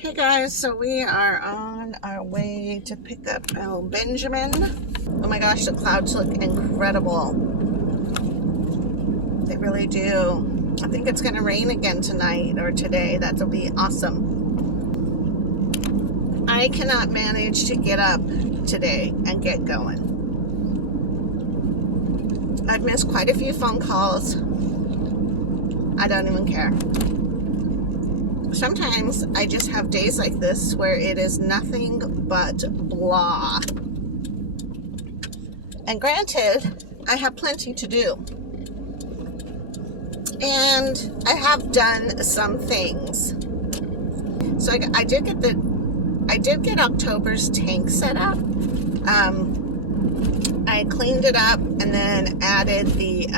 Hey guys, so we are on our way to pick up El Benjamin. Oh my gosh, the clouds look incredible. They really do. I think it's gonna rain again tonight or today. That'll be awesome. I cannot manage to get up today and get going. I've missed quite a few phone calls. I don't even care. Sometimes I just have days like this where it is nothing but blah. And granted, I have plenty to do. And I have done some things. So I did get October's tank set up. I cleaned it up and then added the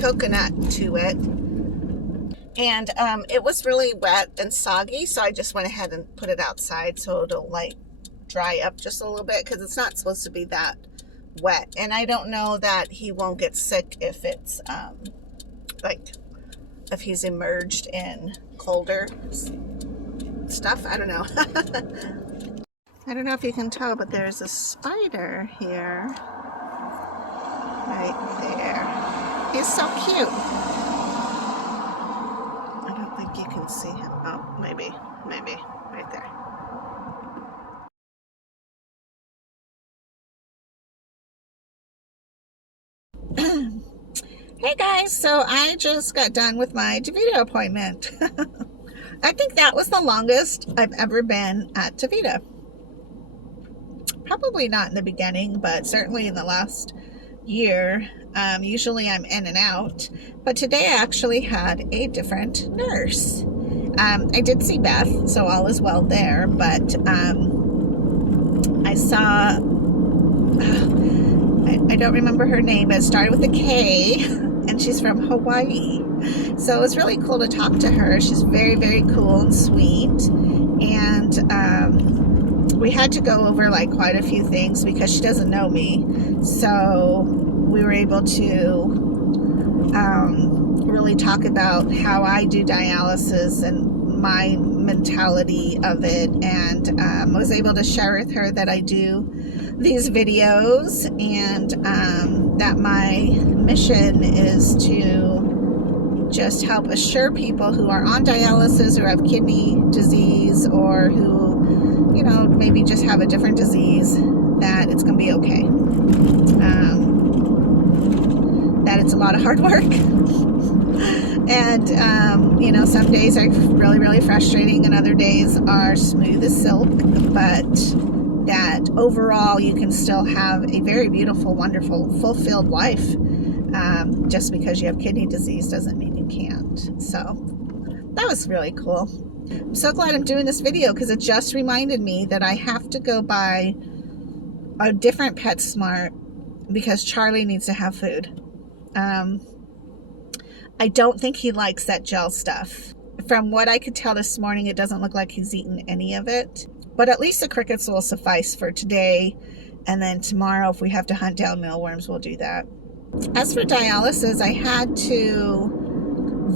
coconut to it. And it was really wet and soggy, so I just went ahead and put it outside so it'll like dry up just a little bit, because it's not supposed to be that wet. And I don't know that he won't get sick if it's if he's immersed in colder stuff. I don't know. I don't know if you can tell, but there's a spider here, right there. He's so cute. You can see him. Oh, maybe right there. Hey guys, so I just got done with my DaVita appointment. I think that was the longest I've ever been at DaVita. Probably not in the beginning, but certainly in the last year. Usually I'm in and out, but today I actually had a different nurse. I did see Beth, so all is well there, but I saw, I don't remember her name, but it started with a K, and she's from Hawaii. So it was really cool to talk to her. She's very, very cool and sweet, and we had to go over like quite a few things because she doesn't know me. So we were able to really talk about how I do dialysis and my mentality of it, and I was able to share with her that I do these videos, and that my mission is to just help assure people who are on dialysis or have kidney disease, or who, you know, maybe just have a different disease, that it's going to be okay. That it's a lot of hard work. And, you know, some days are really, really frustrating and other days are smooth as silk, but that overall you can still have a very beautiful, wonderful, fulfilled life. Just because you have kidney disease doesn't mean you can't. So that was really cool. I'm so glad I'm doing this video because it just reminded me that I have to go buy a different PetSmart because Charlie needs to have food. I don't think he likes that gel stuff. From what I could tell this morning, it doesn't look like he's eaten any of it. But at least the crickets will suffice for today. And then tomorrow, if we have to hunt down mealworms, we'll do that. As for dialysis, I had to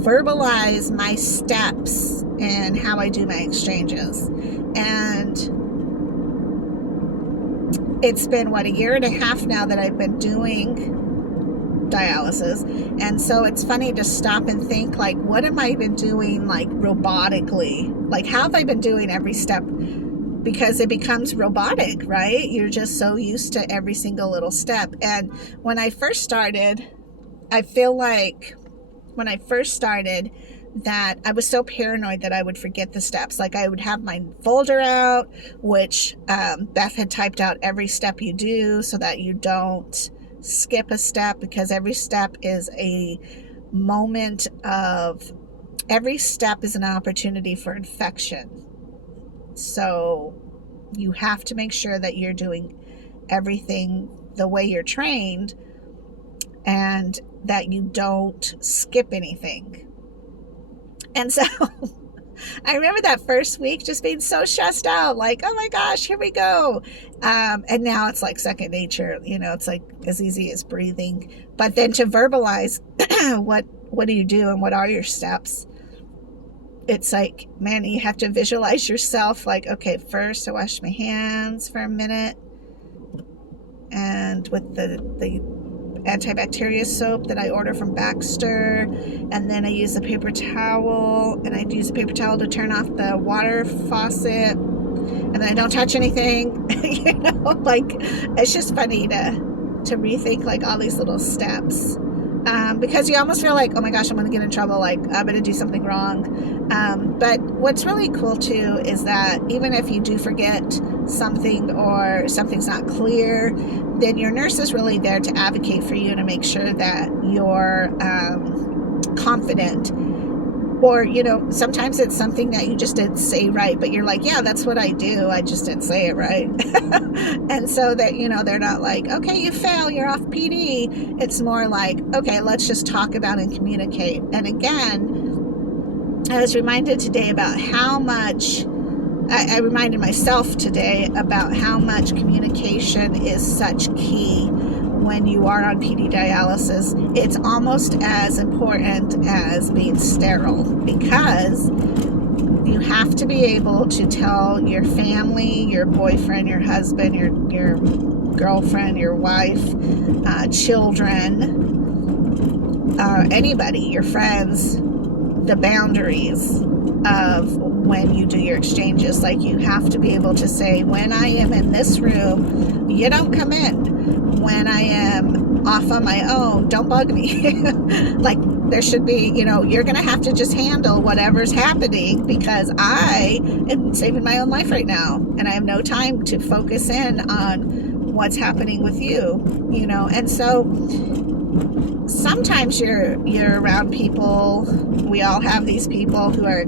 verbalize my steps and how I do my exchanges. And it's been, what, a year and a half now that I've been doing dialysis, and so it's funny to stop and think, like, what have I been doing, like, robotically? Like, how have I been doing every step? Because it becomes robotic, right? You're just so used to every single little step. And when I first started, I feel like when I first started that I was so paranoid that I would forget the steps. Like, I would have my folder out, which Beth had typed out every step you do so that you don't skip a step, because every step is a moment of, every step is an opportunity for infection. So you have to make sure that you're doing everything the way you're trained and that you don't skip anything. And so I remember that first week just being so stressed out, like, oh my gosh, here we go. And now it's like second nature, you know, it's like as easy as breathing. But then to verbalize what do you do and what are your steps, it's like, man, you have to visualize yourself like, okay, first I wash my hands for a minute, and with the antibacterial soap that I order from Baxter, and then I use a paper towel, and I use a paper towel to turn off the water faucet, and then I don't touch anything. You know, like, it's just funny to rethink like all these little steps, because you almost feel like, oh my gosh, I'm gonna get in trouble, like I'm gonna do something wrong. But what's really cool too is that even if you do forget something or something's not clear, then your nurse is really there to advocate for you, to make sure that you're confident. Or, you know, sometimes it's something that you just didn't say right, but you're like, yeah, that's what I do, I just didn't say it right. And so that, you know, they're not like, okay, you fail, you're off PD. It's more like, okay, let's just talk about and communicate. And again, I was reminded today about how much, I reminded myself today about how much communication is such key when you are on PD dialysis. It's almost as important as being sterile, because you have to be able to tell your family, your boyfriend, your husband, your girlfriend, your wife, children, anybody, your friends, the boundaries of when you do your exchanges. Like, you have to be able to say, when I am in this room, you don't come in. When I am off on my own, don't bug me. Like, there should be, you know, you're going to have to just handle whatever's happening, because I am saving my own life right now, and I have no time to focus in on what's happening with you, you know. And so sometimes you're around people, we all have these people who are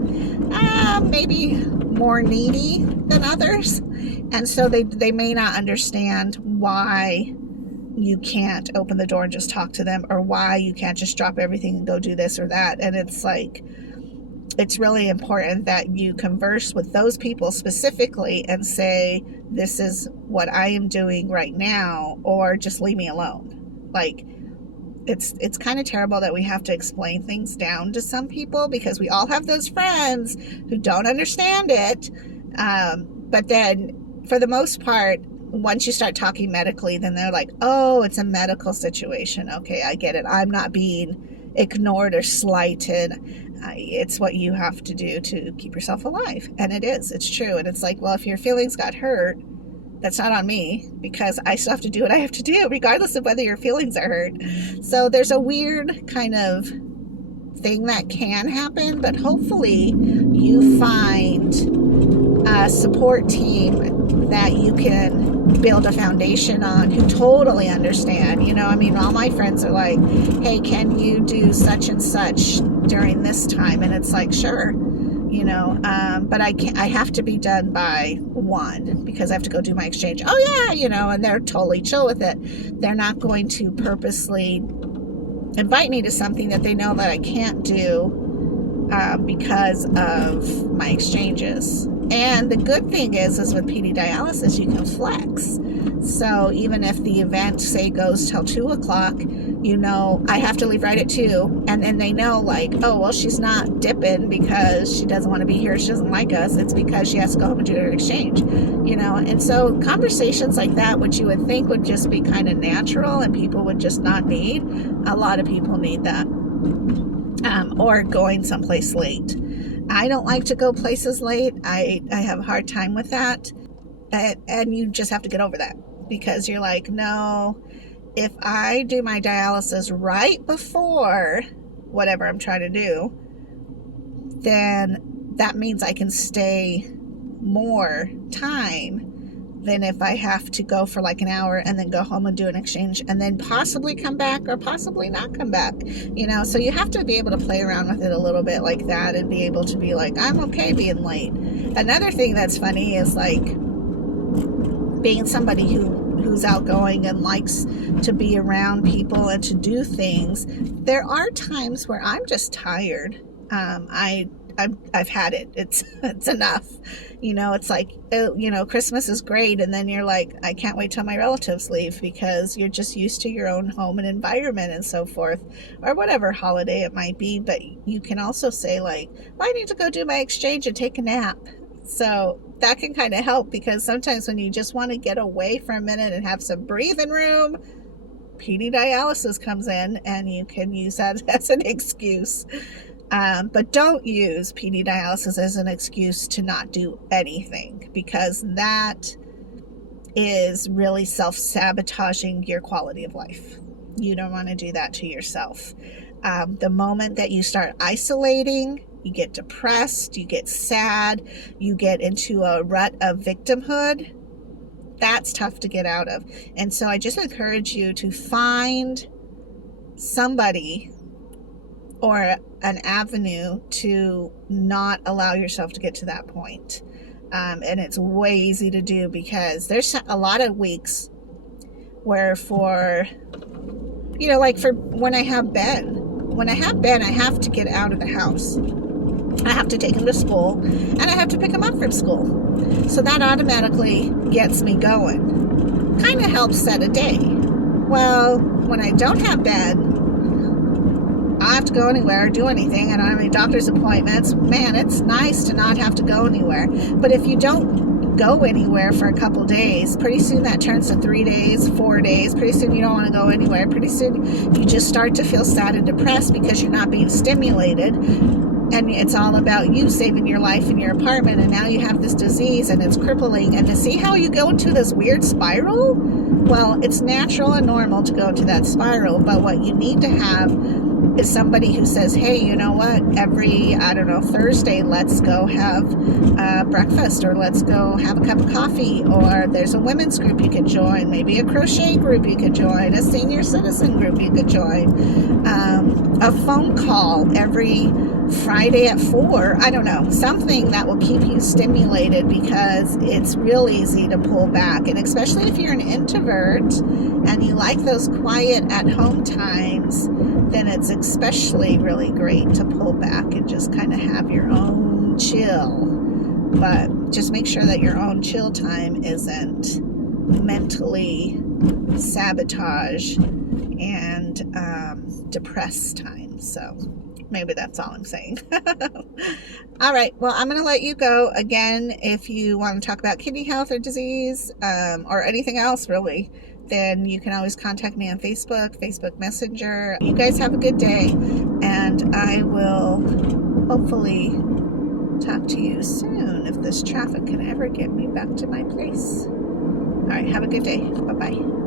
maybe more needy than others, and so they may not understand why you can't open the door and just talk to them, or why you can't just drop everything and go do this or that. And it's like, it's really important that you converse with those people specifically and say, this is what I am doing right now, or just leave me alone. Like, it's kind of terrible that we have to explain things down to some people, because we all have those friends who don't understand it. But then for the most part, once you start talking medically, then they're like, oh, it's a medical situation. Okay, I get it. I'm not being ignored or slighted. It's what you have to do to keep yourself alive. And it is. It's true. And it's like, well, if your feelings got hurt, that's not on me, because I still have to do what I have to do, regardless of whether your feelings are hurt. So there's a weird kind of thing that can happen, but hopefully you find a support team that you can build a foundation on, who totally understand. You know, I mean, all my friends are like, hey, can you do such and such during this time? And it's like, sure, you know, but I have to be done by 1, because I have to go do my exchange. Oh yeah, you know, and they're totally chill with it. They're not going to purposely invite me to something that they know that I can't do because of my exchanges. And the good thing is with PD dialysis, you can flex. So even if the event, say, goes till 2 o'clock, you know, I have to leave right at 2. And then they know, like, oh, well, she's not dipping because she doesn't want to be here, she doesn't like us. It's because she has to go home and do her exchange, you know. And so conversations like that, which you would think would just be kind of natural and people would just not need, a lot of people need that. Or going someplace late. I don't like to go places late. I have a hard time with that. And you just have to get over that, because you're like, no, if I do my dialysis right before whatever I'm trying to do, then that means I can stay more time than if I have to go for like an hour and then go home and do an exchange and then possibly come back or possibly not come back, you know. So you have to be able to play around with it a little bit like that, and be able to be like, I'm okay being late. Another thing that's funny is, like, being somebody who's outgoing and likes to be around people and to do things, there are times where I'm just tired. I I've had it. It's enough. It's like, Christmas is great, and then you're like, I can't wait till my relatives leave, because you're just used to your own home and environment and so forth, or whatever holiday it might be. But you can also say like, well, I need to go do my exchange and take a nap. So that can kind of help, because sometimes when you just want to get away for a minute and have some breathing room, PD dialysis comes in, and you can use that as an excuse. But don't use PD dialysis as an excuse to not do anything, because that is really self-sabotaging your quality of life. You don't want to do that to yourself. The moment that you start isolating, you get depressed, you get sad, you get into a rut of victimhood. That's tough to get out of. And so I just encourage you to find somebody or an avenue to not allow yourself to get to that point. And it's way easy to do, because there's a lot of weeks where like for when I have Ben, I have to get out of the house. I have to take him to school, and I have to pick him up from school. So that automatically gets me going. Kind of helps set a day. Well, when I don't have Ben, I don't have to go anywhere or do anything. I don't have any doctor's appointments. Man, it's nice to not have to go anywhere. But if you don't go anywhere for a couple days, pretty soon that turns to 3 days, 4 days. Pretty soon you don't want to go anywhere. Pretty soon you just start to feel sad and depressed, because you're not being stimulated. And it's all about you saving your life in your apartment, and now you have this disease, and it's crippling. And to see how you go into this weird spiral, well, it's natural and normal to go into that spiral. But what you need to have is somebody who says, hey, you know what, every, Thursday, let's go have breakfast, or let's go have a cup of coffee, or there's a women's group you could join, maybe a crochet group you could join, a senior citizen group you could join, a phone call every Friday at 4, I don't know, something that will keep you stimulated, because it's real easy to pull back. And especially if you're an introvert and you like those quiet at home times, then it's especially really great to pull back and just kind of have your own chill. But just make sure that your own chill time isn't mentally sabotage and depressed time. So maybe that's all I'm saying. All right. Well, I'm going to let you go. Again, if you want to talk about kidney health or disease, or anything else really, then you can always contact me on Facebook Messenger. You guys have a good day, and I will hopefully talk to you soon if this traffic can ever get me back to my place. All right. Have a good day. Bye-bye.